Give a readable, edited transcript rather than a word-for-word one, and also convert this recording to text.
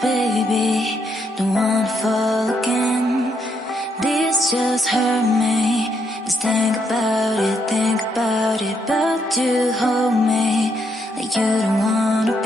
baby, don't wanna fall again. This just hurt me. Just think about it, but you hold me like you don't wanna